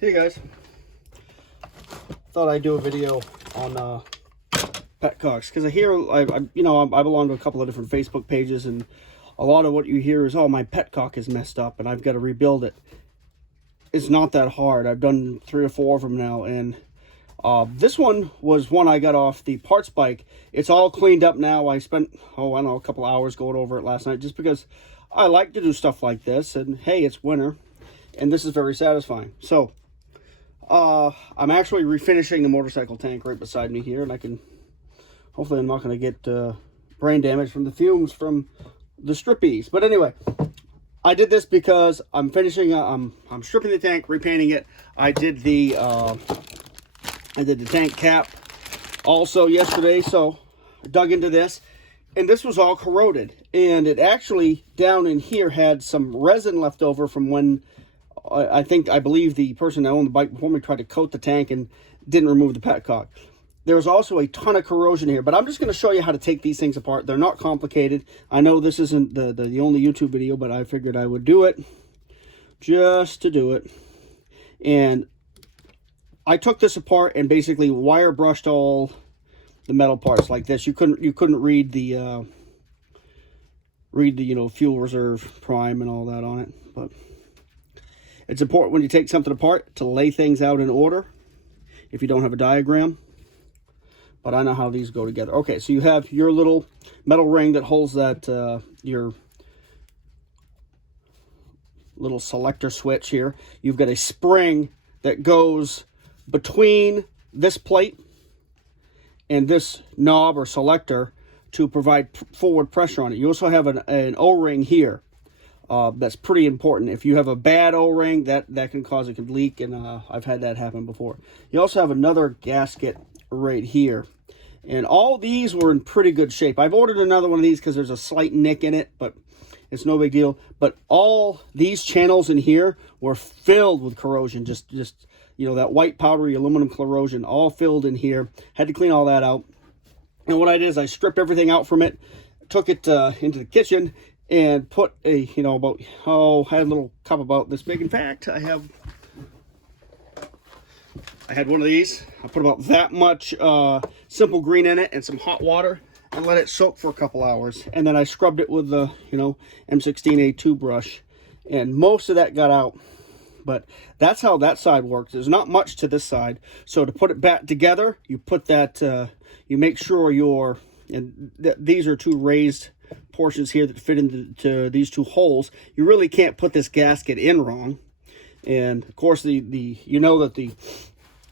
Hey guys, thought I'd do a video on petcocks because I hear I belong to a couple of different Facebook pages, and a lot of what you hear is, oh, my petcock is messed up and I've got to rebuild it. It's not that hard. I've done 3 or 4 of them now, and this one was one I got off the parts bike. It's all cleaned up now. I spent a couple hours going over it last night just because I like to do stuff like this, and hey, it's winter and this is very satisfying. So I'm actually refinishing the motorcycle tank right beside me here, and hopefully I'm not going to get brain damage from the fumes from the strippies. But anyway, I did this because I'm finishing, I'm stripping the tank, repainting it. I did the tank cap also yesterday, so I dug into this, and this was all corroded, and it actually down in here had some resin left over from when I believe the person that owned the bike before me tried to coat the tank and didn't remove the petcock. There's also a ton of corrosion here, but I'm just going to show you how to take these things apart. They're not complicated. I know this isn't the only YouTube video, but I figured I would do it just to do it. And I took this apart and basically wire brushed all the metal parts like this. You couldn't read the fuel reserve prime and all that on it, but it's important when you take something apart to lay things out in order if you don't have a diagram. But I know how these go together. Okay, so you have your little metal ring that holds that your little selector switch here. You've got a spring that goes between this plate and this knob or selector to provide forward pressure on it. You also have an O-ring here. That's pretty important. If you have a bad O-ring, that can cause it to leak, and I've had that happen before. You also have another gasket right here, and all these were in pretty good shape. I've ordered another one of these because there's a slight nick in it, but it's no big deal. But all these channels in here were filled with corrosion, just that white powdery aluminum corrosion, all filled in here. Had to clean all that out, and what I did is I stripped everything out from it, took it into the kitchen, and put I had a little cup about this big. In fact, I had one of these. I put about that much simple green in it and some hot water and let it soak for a couple hours. And then I scrubbed it with the, M16A2 brush, and most of that got out. But that's how that side works. There's not much to this side. So to put it back together, you put that, you make sure these are 2 raised portions here that fit into these 2 holes. You really can't put this gasket in wrong. And of course, the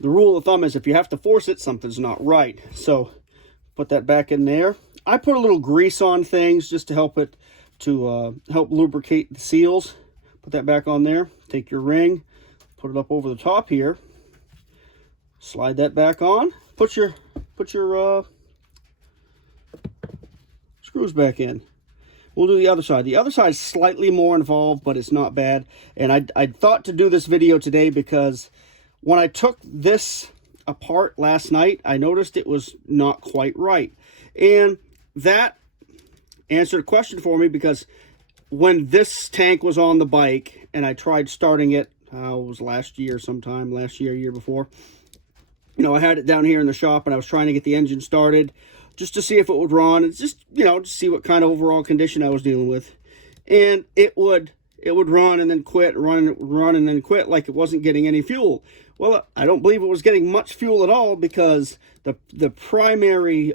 rule of thumb is if you have to force it, something's not right. So put that back in there. I put a little grease on things just to help help lubricate the seals. Put that back on there. Take your ring, put it up over the top here, slide that back on, put your screws back in. We'll do the other side. The other side is slightly more involved, but it's not bad. And I thought to do this video today because when I took this apart last night, I noticed it was not quite right. And that answered a question for me, because when this tank was on the bike and I tried starting it, it was last year, year before, I had it down here in the shop and I was trying to get the engine started just to see if it would run. It's just, to see what kind of overall condition I was dealing with. And it would run and then quit, run and then quit, like it wasn't getting any fuel. Well, I don't believe it was getting much fuel at all, because the primary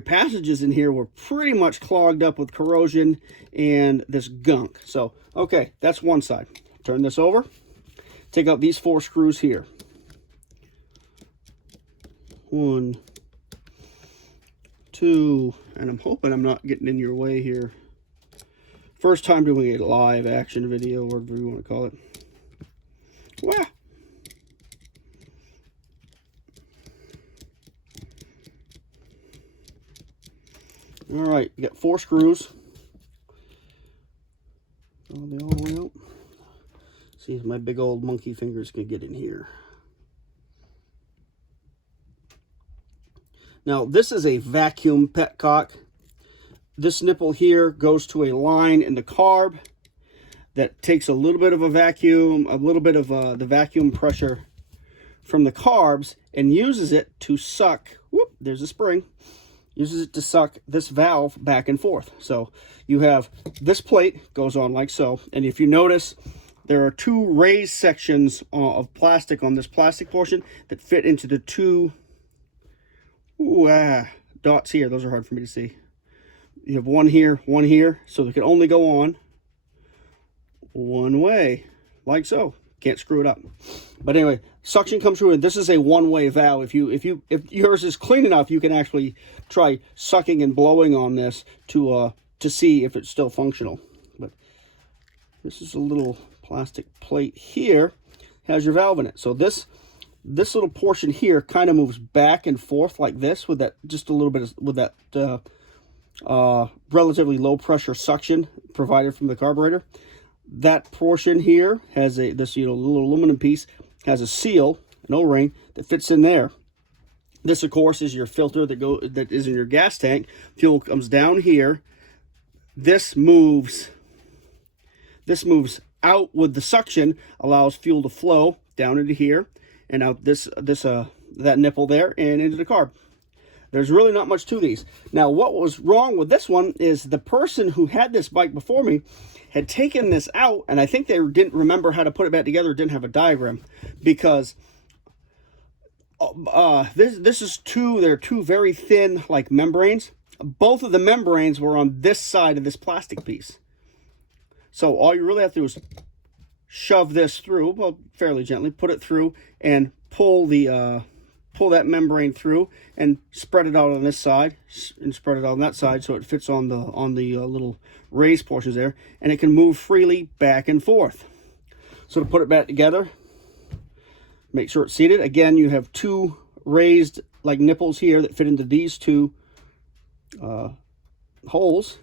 passages in here were pretty much clogged up with corrosion and this gunk. So, okay, that's one side. Turn this over. Take out these 4 screws here. 1, 2, and I'm hoping I'm not getting in your way here. First time doing a live action video, whatever you want to call it. Wow. All right, you got 4 screws. All the way out. See if my big old monkey fingers can get in here. Now, this is a vacuum petcock. This nipple here goes to a line in the carb. that takes a little bit of a vacuum, a little bit of the vacuum pressure from the carbs, and uses it to suck. Whoop, there's a spring. Uses it to suck this valve back and forth. So you have this plate goes on like so, and if you notice, there are two raised sections of plastic on this plastic portion that fit into the two dots here. Those are hard for me to see. You have one here, so they can only go on one way, like so. Can't screw it up. But anyway, suction comes through, and this is a one-way valve. If yours is clean enough, you can actually try sucking and blowing on this to see if it's still functional. But this is a little plastic plate here, has your valve in it. So this little portion here kind of moves back and forth like this with that, just a little bit of, with that relatively low pressure suction provided from the carburetor. That portion here has this little aluminum piece, has a seal, an O-ring that fits in there. This, of course, is your filter that is in your gas tank. Fuel comes down here. This moves out with the suction, allows fuel to flow down into here and out that nipple there and into the carb. There's really not much to these. Now, what was wrong with this one is the person who had this bike before me had taken this out, and I think they didn't remember how to put it back together, didn't have a diagram, because they're two very thin, like, membranes. Both of the membranes were on this side of this plastic piece. So all you really have to do is shove this through, well, fairly gently, put it through, and pull that membrane through, and spread it out on this side, and spread it out on that side, so it fits on the little raised portions there, and it can move freely back and forth. So to put it back together, make sure it's seated. Again, you have two raised like nipples here that fit into these two holes.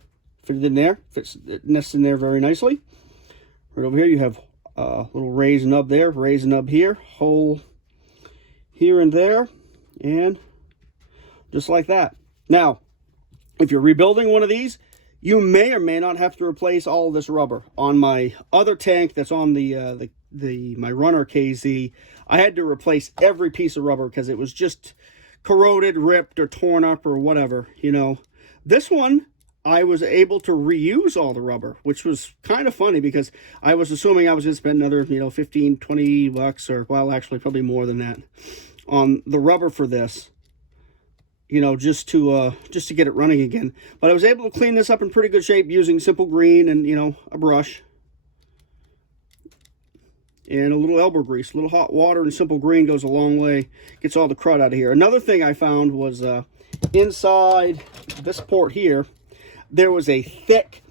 Fit it in there, it nests in there very nicely. Right over here you have a little raised nub there, raised nub here, hole here and there, and just like that. Now, if you're rebuilding one of these, you may or may not have to replace all of this rubber. On my other tank that's on my runner KZ, I had to replace every piece of rubber because it was just corroded, ripped, or torn up, or whatever, This one, I was able to reuse all the rubber, which was kind of funny because I was assuming I was going to spend another, 15, 20 bucks, or, well, actually probably more than that, on the rubber for this, just to get it running again. But I was able to clean this up in pretty good shape using Simple Green and, a brush and a little elbow grease. A little hot water and Simple Green goes a long way, gets all the crud out of here. Another thing I found was inside this port here, there was a thick,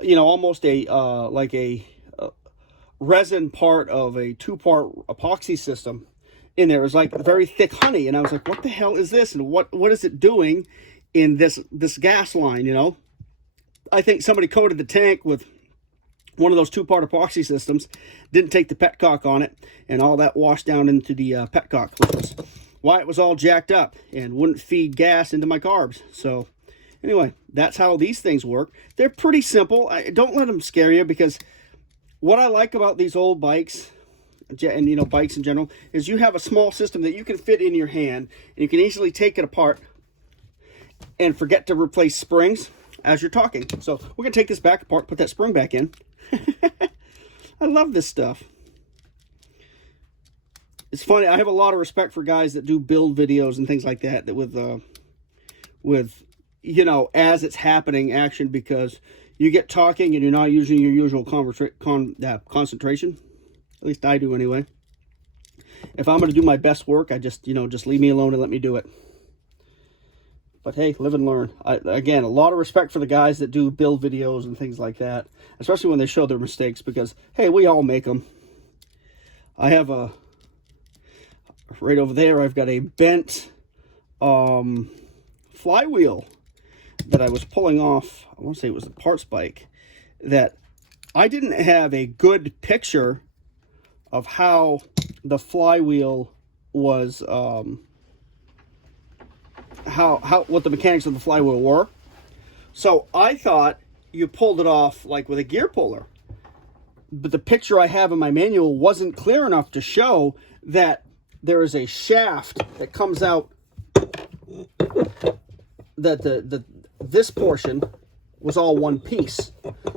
almost like a resin part of a two-part epoxy system in there. It was like very thick honey, and I was like, what the hell is this, and what is it doing in this gas line? I think somebody coated the tank with one of those two-part epoxy systems, didn't take the petcock on it, and all that washed down into the petcock, which was why it was all jacked up and wouldn't feed gas into my carbs. So anyway, that's how these things work. They're pretty simple. Don't let them scare you, because what I like about these old bikes, and bikes in general, is you have a small system that you can fit in your hand, and you can easily take it apart and forget to replace springs as you're talking. So we're going to take this back apart, put that spring back in. I love this stuff. It's funny, I have a lot of respect for guys that do build videos and things like that, with as it's happening action, because you get talking and you're not using your usual concentration. At least I do anyway. If I'm going to do my best work, I just leave me alone and let me do it. But hey, live and learn. Again, a lot of respect for the guys that do build videos and things like that, especially when they show their mistakes, because, hey, we all make them. I have right over there, I've got a bent flywheel that I was pulling off. I want to say it was a parts bike, that I didn't have a good picture of how the flywheel was, what the mechanics of the flywheel were. So I thought you pulled it off like with a gear puller. the picture I have in my manual wasn't clear enough to show that there is a shaft that comes out, that this portion was all one piece.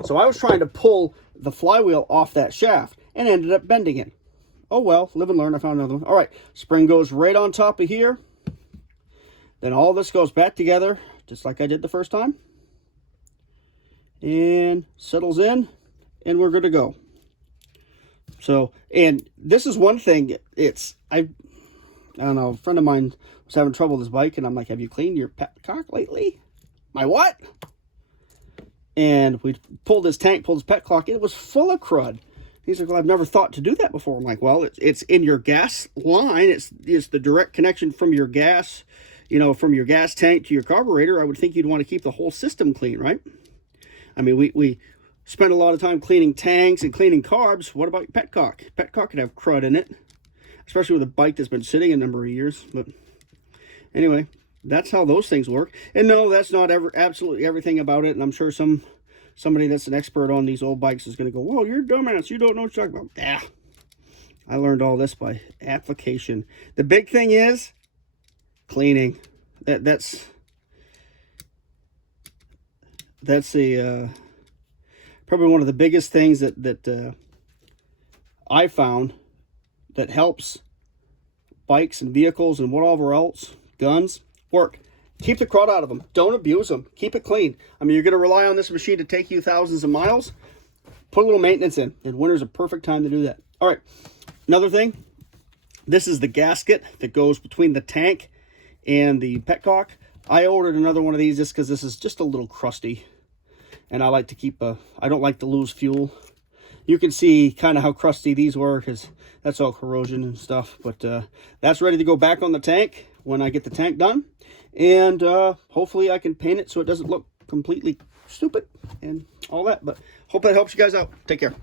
So I was trying to pull the flywheel off that shaft and ended up bending it. Oh well, live and learn. I found another one. All right, spring goes right on top of here. Then all this goes back together, just like I did the first time. And settles in, and we're good to go. So, and this is one thing, I don't know, a friend of mine was having trouble with his bike, and I'm like, have you cleaned your petcock lately? My what? And we pulled his tank, pulled his petcock, and it was full of crud. He's like, well, I've never thought to do that before. I'm like, well, it's in your gas line. It's the direct connection from your gas, you know, from your gas tank to your carburetor. I would think you'd want to keep the whole system clean, right? I mean, we spend a lot of time cleaning tanks and cleaning carbs. What about your petcock? Petcock could have crud in it, especially with a bike that's been sitting a number of years. But anyway, that's how those things work. And no, that's not absolutely everything about it. And I'm sure somebody that's an expert on these old bikes is going to go, whoa, you're a dumbass. You don't know what you're talking about. Yeah, I learned all this by application. The big thing is cleaning. That's probably one of the biggest things that I found that helps bikes and vehicles and whatever else, guns, work. Keep the crud out of them. Don't abuse them. Keep it clean. I mean, you're going to rely on this machine to take you thousands of miles. Put a little maintenance in, and winter's a perfect time to do that. All right, another thing. This is the gasket that goes between the tank and the petcock. I ordered another one of these just because this is just a little crusty, and I like to keep I don't like to lose fuel. You can see kind of how crusty these were because that's all corrosion and stuff. But that's ready to go back on the tank when I get the tank done. And hopefully I can paint it so it doesn't look completely stupid and all that. But hope that helps you guys out. Take care.